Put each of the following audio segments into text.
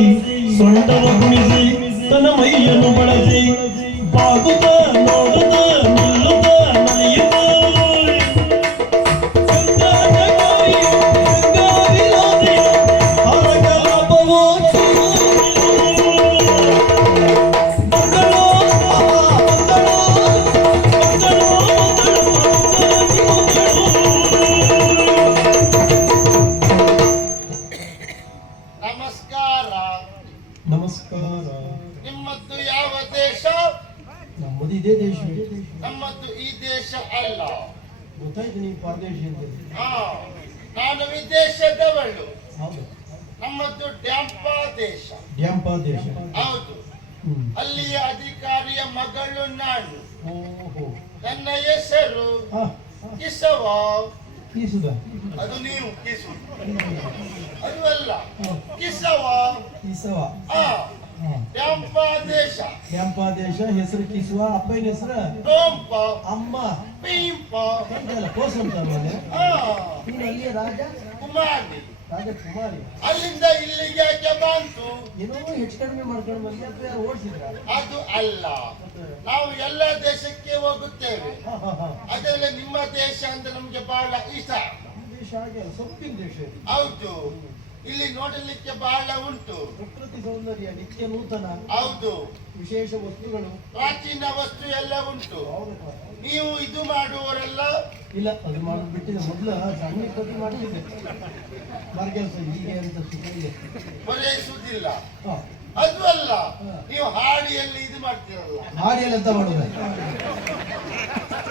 ಬಳಸಿ ಸೊಂಟವ ಕುಣಿಸಿ ತನ್ನ ಮೈಯನ್ನು ಬಳಸಿ ಬಾಗುತ್ತ ನೋಡುತ್ತ ಈ ದೇಶ ಅಲ್ಲ. ಗೊತ್ತಾಯ್ತು ನೀವು ಪರದೇಶಿ ಅಂತ. ಹಾ ನಾನು ವಿದೇಶದವಳು. ಹೌದು. ನಮ್ಮದು ಡ್ಯಾಂಪ ದೇಶ. ಡ್ಯಾಂಪ ದೇಶ. ಹೌದು. ಹ್ಮ್. ಅಲ್ಲಿಯ ಅಧಿಕಾರಿಯ ಮಗಳು ನಾನು. ಓಹೋ. ನನ್ನ ಹೆಸರು ಹಾ ಕಿಸವ. ಕೀಸುದ? ಅದು ನೀವು ಕಿಸು. ಅದು ಅಲ್ಲ. ಕೀಸವ. ಹಾ. ಹಾ ಡ್ಯಾಂಪ ದೇಶ ಡ್ಯಾಂಪ ದೇಶ ಹೆಸರು ಕಿಸುವ ಅಪ್ಪನ ಹೆಸರು. ಡೋಂಪ ಅಮ್ಮ. ಪೀಂಪ. ಎಂತಲ್ಲ ಕೋಸ ಹಾ. ನೀನು ಅಲ್ಲಿಯ ರಾಜ? ಕುಮಾರಿ. ಅಲ್ಲಿಂದ ಇಲ್ಲಿಗೆ ಯಾಕೆ ಬಂತು. ಏನೋ ಹೆಚ್ಚು ಕಡಿಮೆ ಮಾಡ್ಕೊಂಡು ಬಂದು ಅಥವಾ ಯಾರು ಓಡಿಸಿದ್ರ? ಅದು ಅಲ್ಲ. ನಾವು ಎಲ್ಲ ದೇಶಕ್ಕೆ ಹೋಗುತ್ತೇವೆ. ಅದರಲ್ಲಿ ನಿಮ್ಮ ದೇಶ ಅಂತ ನಮ್ಗೆ ಬಹಳ ಇಷ್ಟ. ನಮ್ಮ ದೇಶ ಹಾಗೆ ಸೊಪ್ಪಿನ ದೇಶ. ಹೌದು. ಇಲ್ಲಿ ನೋಡಲಿಕ್ಕೆ ಬಹಳ ಉಂಟು. ಪ್ರಕೃತಿ ಸೌಂದರ್ಯ ನಿತ್ಯ ನೂತನ. ಹೌದು. ವಿಶೇಷ ವಸ್ತುಗಳು. ಪ್ರಾಚೀನ ವಸ್ತು ಎಲ್ಲ ಉಂಟು. ನೀವು ಇದು ಮಾಡುವವರೆಲ್ಲ ಇಲ್ಲ ಅದು ಮಾಡಿ ಬಿಟ್ಟಿದೆ ಮೊದಲು ಸಣ್ಣ ಕಟ್ಟಿ ಮಾಡ್ತಿದ್ದೆ ಮಾರ್ಕೆಲ್ಸ ಹೀಗೆ ಅಂತ ಸುಖ ಹಾ. ಅದು ಅಲ್ಲ ನೀವು ಹಾಡಿಯಲ್ಲಿ ಇದು ಮಾಡ್ತೀರಲ್ಲ. ಹಾಡಿಯಲ್ಲಿ ಎಂತ ಮಾಡುದು.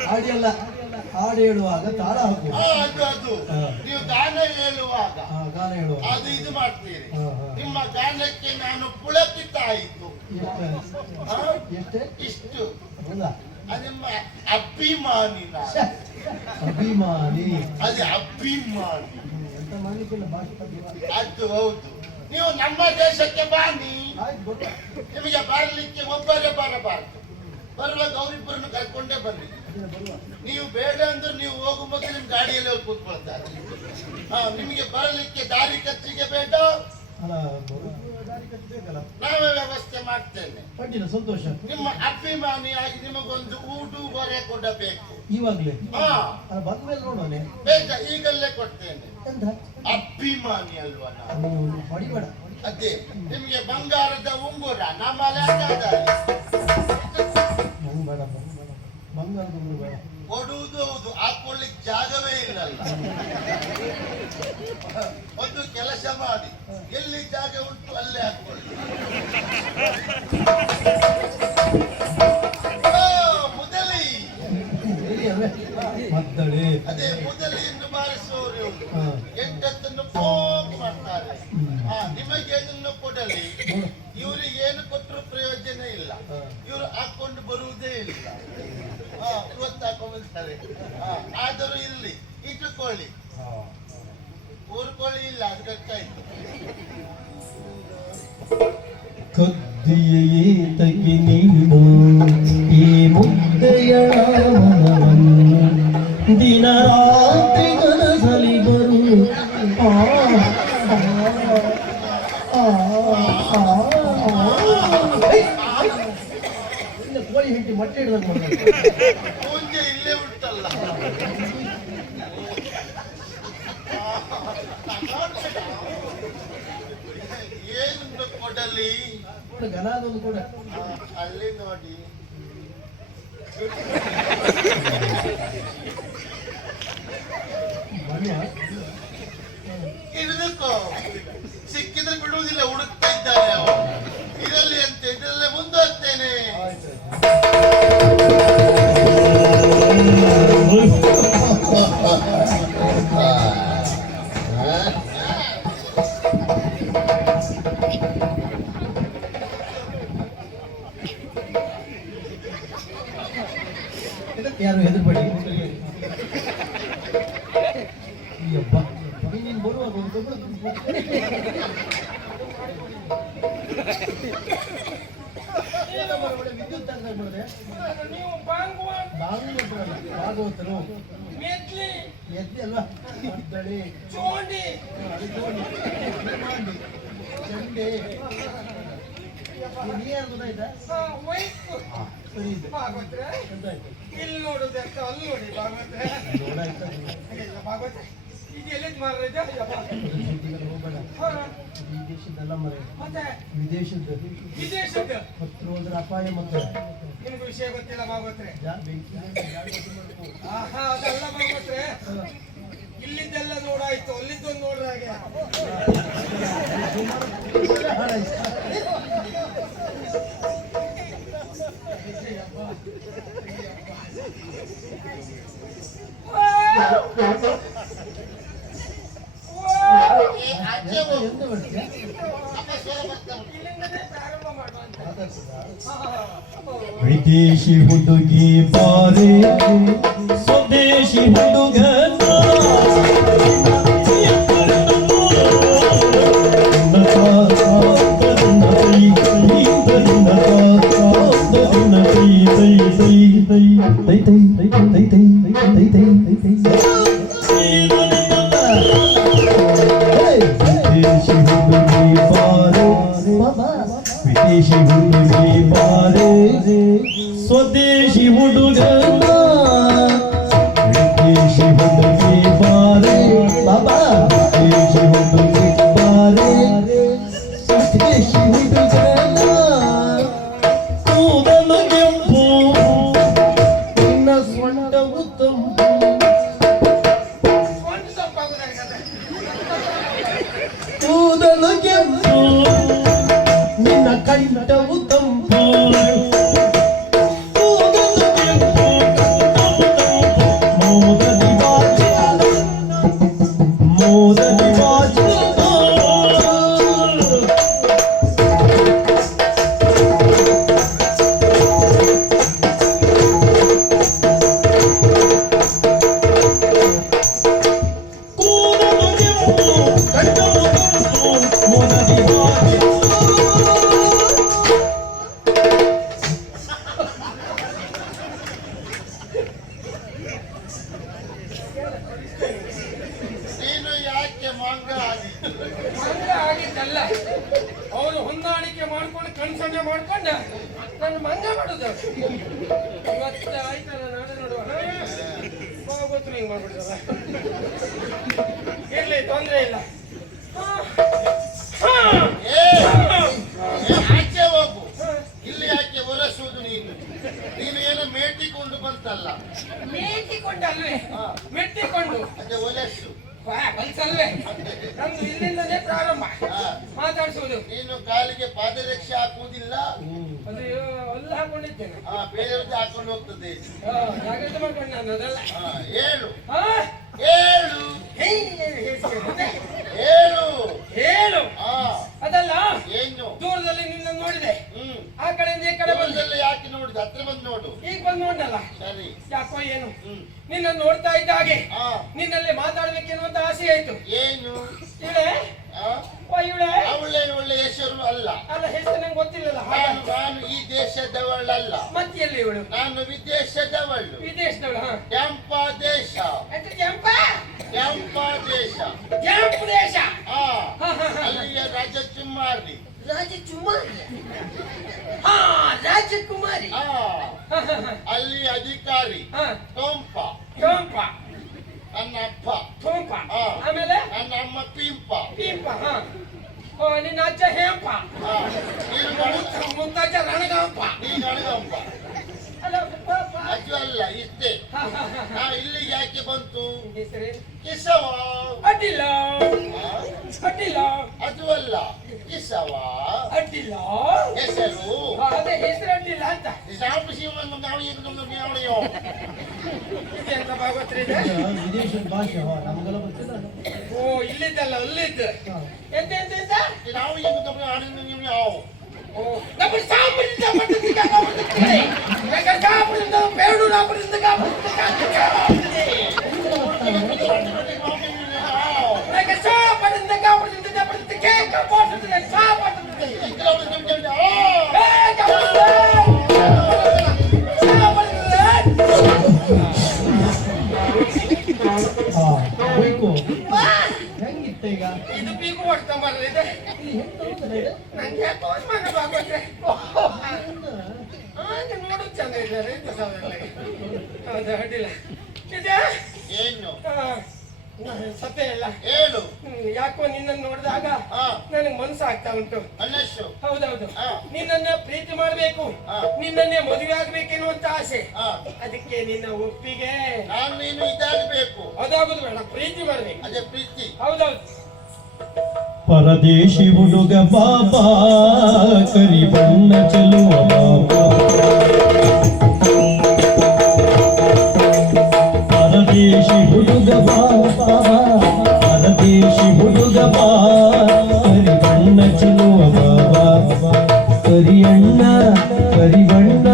ಹಾಡಿಯಲ್ಲ. ಹಾಡು ಹೇಳುವಾಗ ತಾಳ ಹಾಕುವ ಆ, ಅದು ಅದು. ನೀವು ಗಾನ ಹೇಳುವಾಗ ಗಾನ ಹೇಳುವಾಗ. ಅದು ಇದು ಮಾಡ್ತೀರಿ. ಹಾ, ಹಾ. ನಿಮ್ಮ ಗಾನಕ್ಕೆ ನಾನು ಪುಳಕಿತ ಆಯಿತು ಎಷ್ಟು ಹಾ? ಎಷ್ಟೇ? ಇಷ್ಟು. ಹೌದಾ? ಅದು ನಿಮ್ಮ ಅಭಿಮಾನಿ ನಾನು. ಅಭಿಮಾನಿ. ಅದು ಅಭಿಮಾನಿ. ಹ್ಮ್, ಎಂತ ಮಾಡ್ಲಿಕ್ಕಿಲ್ಲ ಭಾಷೆ ಬಗ್ಗೆ ಅದು ಹೌದು. ನೀವು ನಮ್ಮ ದೇಶಕ್ಕೆ ಬಾನಿ ಆಯ್ತು ಗೊತ್ತ ನಿಮಗೆ ಬರಲಿಕ್ಕೆ ಒಬ್ಬರೇ ಬರಬಾರದು. ಬರುವಾಗ ಅವರಿಬ್ಬರನ್ನು ಕರ್ಕೊಂಡೇ ಬನ್ನಿ. ಬರುವ ನೀವು ಬೇಡ ಅಂದ್ರೆ ನೀವು ಹೋಗು ಮೊದಲು ನಿಮ್ ಗಾಡಿಯಲ್ಲಿ ಹೋಗಿ ಕೂತ್ಕೊಳ್ತಾರೆ. ಹಾ ನಿಮಗೆ ಬರಲಿಕ್ಕೆ ದಾರಿ ಖರ್ಚಿಗೆ ಬೇಡ. ನಾವೇ ವ್ಯವಸ್ಥೆ ಮಾಡ್ತೇನೆ ಸಂತೋಷ. ನಿಮ್ಮ ಅಭಿಮಾನಿಯಾಗಿ ನಿಮಗೊಂದು ಬರೆ ಕೊಡಬೇಕು. ಇವಾಗ್ಲೇ? ಬಂದ ಮೇಲೆ ನೋಡೋಣ. ಬೇಡ ಈಗಲ್ಲೇ ಕೊಡ್ತೇನೆ. ಅಭಿಮಾನಿ ಅಲ್ವಾ ನೀವು? ಅದೇ ನಿಮಗೆ ಬಂಗಾರದ ಉಂಗುರ ನಮ್ಮಲ್ಲಿ ಕೊಡುವುದು ಹೌದು ಹಾಕೊಳ್ಳಿಕ್ಕೆ ಜಾಗವೇ ಇಲ್ಲಲ್ಲ. ಒಂದು ಕೆಲಸ ಮಾಡಿ. ಎಲ್ಲಿ ಜಾಗ ಉಂಟು ಅಲ್ಲೇ ಹಾಕೊಳ್ಳಿ. ಮುದಲಿ. ಅದೇ ಮೊದಲಿಯನ್ನು ಬಾರಿಸುವವರು. ಎಂಟತ್ತನ್ನು ಫೋನ್ ಮಾಡ್ತಾರೆ. ಆ ಹಾ ನಿಮಗೆ ಅದನ್ನು ಕೊಡಲಿ. ಇವರಿಗೆ ಏನು ಕೊಟ್ಟರು ಪ್ರಯೋಜನ ಇಲ್ಲ. ಇವರು ಹಾಕೊಂಡು ಬರುವುದೇ ಇಲ್ಲ. ಹಾ ಆದರೂ ಇಲ್ಲಿ ಇಟ್ಟುಕೊಳ್ಳಿ. ಊರ್ಕೊಳ್ಳಿ ಇಲ್ಲ ಅದು ಗೊತ್ತಾಯ್ತು ಕದ್ದಿಯೇ ತಗಿ ನೀನು ಈ ಮುದ್ದೆಯ ದಿನ ರಾತ್ರಿ ಕನಸಲಿ ಬರು. ಆ, ಕೋಳಿ ಹಿಟ್ಟು ಮೊಟ್ಟೆ ಹಿಡ್ದಂಗ್ ಮಾಡ್ಬೇಕು. ಪೂಂಜೆ ಇಲ್ಲೇ ಉಂಟಲ್ಲ ಏನು ಕೊಡಲಿ ನೋಡು, ಗಲಾದೊಂದು ಕೂಡ. ಅಲ್ಲಿ ನೋಡಿ. ಸಿಕ್ಕಿದ್ರೆ ಬಿಡುವುದಿಲ್ಲ ಹುಡುಕ್ತಾ ಇದ್ದಾರೆ ಇದರಲ್ಲಿ ಅಂತ ಇದರಲ್ಲೇ ಮುಂದುವರ್ತೇನೆ. ಯಾರು ಹೆದರ್ಬೇಡಿ ನೀನು ಏನೋ ವಿದ್ಯುತ್ ಭಾಗವತರಲ್ಲ ಭಾಗವತರು. ಎದ್ದೆ ಅಲ್ವಾ? ಮದ್ದಳೆ ಚೋಂಡಿ. ಚಂಡೆ ಗೊತ್ತಾಯ್ತಾ? ವೈಟ್ ಸರಿ ಇದೆ ಭಾಗವತ್ರೆ ಇಲ್ಲಿ ನೋಡುದು ಅಂತ ಅಲ್ಲಿ ನೋಡಿ ಭಾಗವತ್ರೆ ಭಾಗವತ್ರೆ ಇದು ಎಲ್ಲಿದ್ ಮಾರ್ರೆ ಸಿಟಿಗೆ ಹೋಗ್ಬೇಡ ಈ ದೇಶದ್ದೆಲ್ಲ ಮರೆ ಮತ್ತೆ? ವಿದೇಶದ್ದು. ವಿದೇಶದ ಹತ್ರ ಹೋದ್ರೆ ಅಪಾಯ ಮತ್ತೆ ನಿಮ್ಗೆ ವಿಷಯ ಗೊತ್ತಿಲ್ಲ ಭಾಗವತ್ರೆ ಅದೆಲ್ಲ ಭಾಗವತ್ರೆ ಮಾತಾಡ್ತದಾ? ವಿದೇಶಿ ಹುಡುಗಿ ಬಾರೆ ಸ್ವದೇಶಿ ಹುಡುಗ ವಿದೇಶಿ ಹುಡುಗಿ ಅವನು ಹೊಂದಾಣಿಕೆ ಮಾಡ್ಕೊಂಡು ಕಣ್ಸಂಜೆ ಮಾಡ್ಕೊಂಡ. ನನ್ನ ಮಂಗ ಮಾಡುದು. ಮತ್ತೆ ಆಯ್ತಲ್ಲ ನಾಳೆ ನೋಡುವ. ಗೊತ್ತು ಹಿಂಗ್ ಮಾಡ್ಬಿಡ್ತಲ್ಲ. ಇರ್ಲಿ ತೊಂದ್ರೆ ಇಲ್ಲ. ಆಚೆ ಹೋಗು. ಇಲ್ಲಿ ಯಾಕೆ ಒರೆಸುವುದು ನೀನು. ನೀನು ಏನೋ ಮೇಟಿಕೊಂಡು ಬಂತಲ್ಲ. ಮೇಟಿಕೊಂಡಲ್ವೇ? ಅಲ್ವೇ ಮೆಟ್ಟಿಕೊಂಡು? ಅದೇ ಒಲೆಸು. ಬಲ್ಸಲ್ವೇ ನಮ್ದು ಇಲ್ಲಿಂದನೇ ಪ್ರಾರಂಭ. ಮಾತಾಡ್ಸುವುದು ನೀನು ಕಾಲಿಗೆ ಪಾದರಕ್ಷೆ ಹಾಕುವುದಿಲ್ಲ. ಅದು ಅಲ್ಲಿ ಹಾಕೊಂಡಿದ್ದೇನೆ. ಆ ಬೇರೆಯವ್ರದ್ದು ಹಾಕೊಂಡು ಹೋಗ್ತದೆ. ಹಾ, ಜಾಗ್ರತೆ ಮಾಡ್ಕೊಂಡು ನಾನು ಅದೆಲ್ಲ. ಆ, ಹೇಳು. ಹಾ? ಹೇಳು. ಹೇಗೆ ಹೇಳ್ತೀಯ? ಹೇಳು. ಹೇಳು. ಆ ಅದಲ್ಲ ಏನು? ದೂರದಲ್ಲಿ ನಿನ್ನ ನೋಡಿದೆ. ಹ್ಮ್. ಆ ಕಡೆಯಿಂದ ಈ ಕಡೆ ಬಂದೆ. ದೂರದಲ್ಲಿ ಯಾಕೆ ನೋಡುದು? ಹತ್ರ ಬಂದು ನೋಡು. ಈಗ ಬಂದು ನೋಡಲ್ಲ ಸರಿ. ಯಾಕೋ ಏನು? ಹ್ಮ್. ನಿನ್ನ ನೋಡ್ತಾ ಇದ್ದ ಹಾಗೆ. ಆ ನಿನ್ನಲ್ಲಿ ಅಂತ ಆಸೆ ಆಯ್ತು. ಏನು? ಇವಳೆ ಅವಳೇನು ಒಳ್ಳೆ ಹೆಸರು ಅಲ್ಲ. ಅಲ್ಲ ಹೆಸರು ನಂಗೆ ಗೊತ್ತಿಲ್ಲಲ್ಲ ನಾನು ನಾನು ಈ ದೇಶದವಳಲ್ಲ. ಮತ್ತೆ ಎಲ್ಲಿ ಇವಳು? ನಾನು ವಿದೇಶದವಳು. ವಿದೇಶದವಳು ಹಾ. ಕೆಂಪ ದೇಶ. ಎಂತ ಕೆಂಪ? ಕೆಂಪ ದೇಶ. ಕೆಂಪ ದೇಶ? ಹಾ. ಅಲ್ಲಿಯ ರಾಜಕುಮಾರಿ. ರಾಜಕುಮಾರಿ? ಹಾ ರಾಜಕುಮಾರಿ. ಆ ಹಾ. ಅಲ್ಲಿ ಅಧಿಕಾರಿ. ಹಾ. ಕೆಂಪ ನನ್ನ ಅಪ್ಪ ಥೋಂಪ ಹಾ. ಆಮೇಲೆ ನನ್ನ ಅಮ್ಮ ಪಿಂಪ ಪೀಂಪ ಹಾ ಓ ನಿನ್ನ ಅಜ್ಜ ಹೇಂಪ ಆ, ನೀನು ಗಣ- ಮುತ್ತ- ಮುತ್ತಜ್ಜ ರಣಗಂಪ ನೀನು ಅಣಗಂಪ ಅಲ್ಲ ಪಾಪ ಅದು ಅಲ್ಲ ಇಷ್ಟೇ ಹಾ, ಹಾ, ಹಾ, ಹಾ. ನಾ ಇಲ್ಲಿಗೆ ಯಾಕೆ ಬಂತು ಹೆಸರೇನು? ಕಿಸವ ಅಡ್ಡಿಲ್ಲ ಆ, ಅಡ್ಡಿಲ್ಲ ಅದು ಅಲ್ಲ ಕಿಸವ ಅಡ್ಡಿಲ್ಲ ಹೆಸರು? ಅದೇ ಹೆಸರು ಅಡ್ಡಿಲ್ಲ ಅಂತ. ಸಾಕು ಶಿವನನ್ನು ನಾವು ಈಗ ಭಾಗವತ್ರಿ ಇದೆ? ವಿದೇಶದ ಭಾಷೆ ಹೋ, ನಮ್ಗೆಲ್ಲ ಗೊತ್ತಿಲ್ಲ. ಓ ಇಲ್ಲಿದ್ದಲ್ಲ ಅಲ್ಲಿದ್ದು. ಎಂತ ಎಂತ ಎಂತ? ನಾವು ಈಗ ಆಡಿನ ನೀವು ಯಾವ ಓ ನಮ್ಮ ಸಾಂಬರಿಂದ ಪಟ್ಟದಿಗ ಕಾಪುತ್ತದೆ ಯಾಕ ಕಾಪುರಿಂದ ಬೇಡು ಯಾಕ ಕೇಕ ಪಟ್ಟದಿಗ ಸಾಪತ್ತದೆ ಈಗ ಇದು ಬೀಗು ಹೊಡ್ತ ಮರ್ಲಿದೆ ನಂಗೆ ಯಾಕೋ ಮನ ಬಾಗುತ್ತೆ ಚಂದ ಇದ್ದಾರೆ ಹೌದಾ ಅಡ್ಡಿಲ್ಲ ಇದೆ ಏನು ಸತ್ಯ ಇಲ್ಲ ಹೇಳು ಹ್ಮ್, ಯಾಕೋ ನಿನ್ನನ್ನು ನೋಡಿದಾಗ ನನಗೆ ಮನಸ್ಸು ಆಗ್ತಾ ಉಂಟು ಹೌದೌದು. ಹಾ. ನಿನ್ನನ್ನ ಪ್ರೀತಿ ಮಾಡಬೇಕು. ನಿನ್ನೇ ನಿನ್ನನ್ನೇ ಮದುವೆ ಆಗ್ಬೇಕೆನ್ನುವಂತ ಆಸೆ. ಹಾ. ಅದಕ್ಕೆ ನಿನ್ನ ಒಪ್ಪಿಗೆ. ನಾನು ನೀನು ಇದಾಗಬೇಕು. ಅದಾಗುದು ಬೇಡ ಪ್ರೀತಿ ಮಾಡ್ಬೇಕು. ಅದೇ ಪ್ರೀತಿ. ಹೌದೌದು. ಪರದೇಶಿ ಹುಡುಗ ಬಾಬಾ ಕರಿ ಬಣ್ಣ ಚೆಲುವ ಬಾಬಾ. ಪರದೇಶಿ ಹುಡುಗ ಬಾ ಕರಿ ಬಣ್ಣ ಚೆಲುವ ಬಾಬಾ ಕರಿ ಅಣ್ಣ ಕರಿ ಬಣ್ಣ.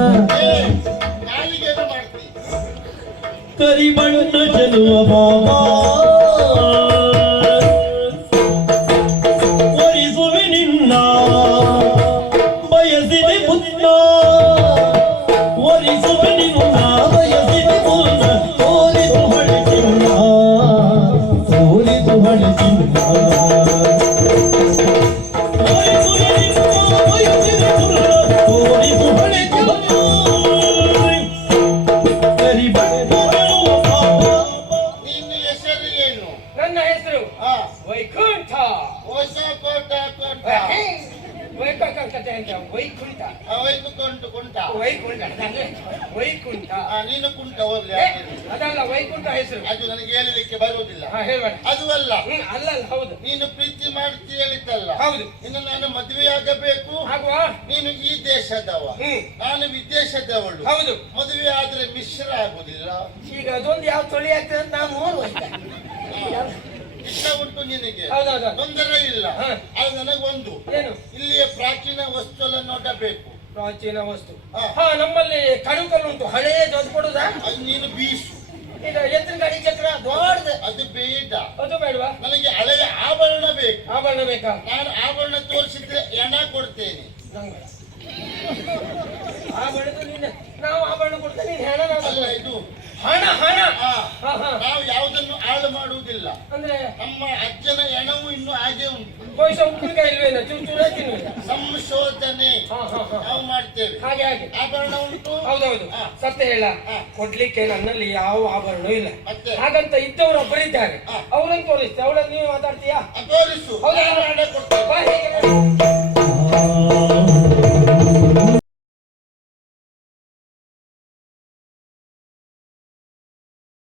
ಮಾಡ್ತಿ? ಕರಿಬಣ್ಣ ಚೆಲುವ ಬಾಬಾ ನನಗೆ ಹೇಳಲಿಕ್ಕೆ ಬರುವುದಿಲ್ಲ. ಹಾ ಹೇಳ್ಬೇಡ ಅದು ಅಲ್ಲ ಹ್ಮ್ ಅಲ್ಲಲ್ಲ ಹೌದು. ನೀನು ಪ್ರೀತಿ ಮಾಡ್ತಿ ಹೇಳಿದ್ದಲ್ಲ. ಹೌದು. ಇನ್ನು ನಾನು ಮದುವೆಯಾಗಬೇಕು. ಆಗುವ? ನೀನು ಈ ದೇಶದವ. ಹ್ಮ್. ನಾನು ವಿದೇಶದವಳು. ಹೌದು. ಮದುವೆ ಆದ್ರೆ ಮಿಶ್ರ ಆಗುದಿಲ್ಲ ಈಗ ಅದೊಂದು ಯಾವ ತೊಳಿ ಆಗ್ತದೆ ಅಂತ ನಾನು ಇಷ್ಟ ಉಂಟು ನಿನಗೆ. ಹೌದೌದು. ತೊಂದರೆ ಇಲ್ಲ. ಹಾ. ಅದು ನನಗೊಂದು. ಏನು? ಇಲ್ಲಿಯ ಪ್ರಾಚೀನ ವಸ್ತುವನ್ನು ನೋಡಬೇಕು. ಪ್ರಾಚೀನ ವಸ್ತು. ಹಾ. ಹಾ ನಮ್ಮಲ್ಲಿ ಕಡುಕಲ್ಲು ಉಂಟು ಹಳೇ ದೊಡ್ಡ ಕೊಡುದಾ? ಅದು ನೀನು ಬೀಸು. ಇದು ಎತ್ತಿನ ಗಾಡಿ ಚಕ್ರ ದೊಡ್ಡದು. ಅದು ಬೇಡ ಅದು ಬೇಡವಾ? ನನಗೆ ಹಳೆಯ ಆಭರಣ ಬೇಕು. ಆಭರಣ ಬೇಕಾ? ನಾನು ಆಭರಣ ತೋರಿಸಿದ್ರೆ ಹೆಣ ಕೊಡ್ತೇನೆ. ನಂಗೆ ಆಭರಣ ನೀನು ನಾವು ಆಭರಣ ಕೊಡ್ತೇನೆ ನೀನು ಹಣ ಅಲ್ಲ ಇದು ಹಣ ಹಣ. ಹಾ. ಹಾ ಹಾ. ನಾವು ಯಾವುದನ್ನು ಹಾಳು ಮಾಡುವುದಿಲ್ಲ. ಅಂದ್ರೆ ನಮ್ಮ ಅಜ್ಜನ ಹೆಣವು ಇನ್ನು ಹಾಗೆ ಉಂಟು. ಕೋಶ ಉಪ್ಪಿನಕಾಯಿ ಇಲ್ವೇನ ಚೂರು ಚೂರ ತಿನ್ನುವೆ ಸಂಶೋಧನೆ ಹಾ, ಹಾ, ನಾವು ಮಾಡ್ತೇವೆ. ಹಾಗೆ ಹಾಗೆ. ಆಭರಣ ಉಂಟು? ಹೌದೌದು. ಸತ್ಯ ಹೇಳ. ಕೊಡ್ಲಿಕ್ಕೆ ನನ್ನಲ್ಲಿ ಯಾವ ಆಭರಣ ಇಲ್ಲ. ಹಾಗಂತ ಇದ್ದವರು ಒಬ್ಬರಿದ್ದಾರೆ ಹಾ. ಅವರನ್ನು ತೋರಿಸ್ತೆ ಅವಳನ್ನು ನೀವು ಮಾತಾಡ್ತೀಯಾ? ತೋರಿಸು. ಹೌದಾ? ಬಾ ಹೇಗೆ